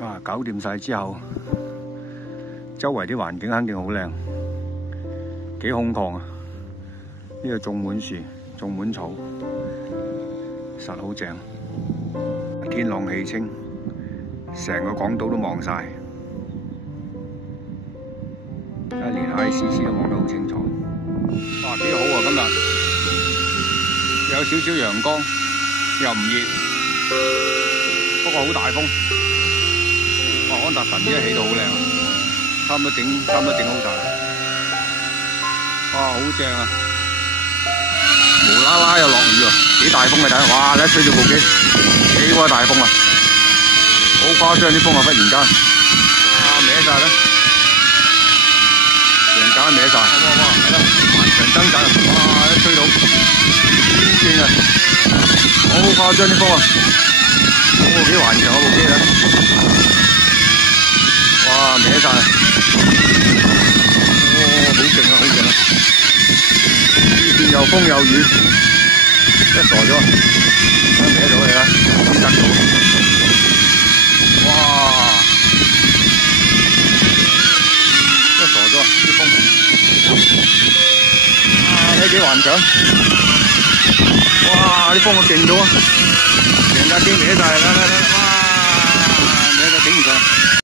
啊，搞掂晒之後，周圍啲環境肯定好靚，幾空曠啊！呢度種滿樹，種滿草，實好正。天朗氣清，成個港島都望晒，連 ICC 都望得好清楚。哇，幾好啊！今日有少少陽光，又唔熱，不過好大風。哇！安達臣依家起到好靚啊，差唔多整好晒。哇，好正啊！無啦啦又落雨喎，幾大風啊！睇下，哇！你一吹住部機，幾鬼大風啊！好誇張啲風啊！忽然間，歪晒啦，成架歪晒。哇！係啦，環場掙扎，哇！一吹到天轉啊，好誇張啲風啊！部機環場嗰部機啊！哇！歪晒，好勁啊！好勁啊！呢邊又風又雨，真係傻咗，歪咗佢啦，先得到。哇！真係傻咗啲風。睇幾環場，哇！啲風我勁到啊，成架機歪晒，哇！歪到頂唔順。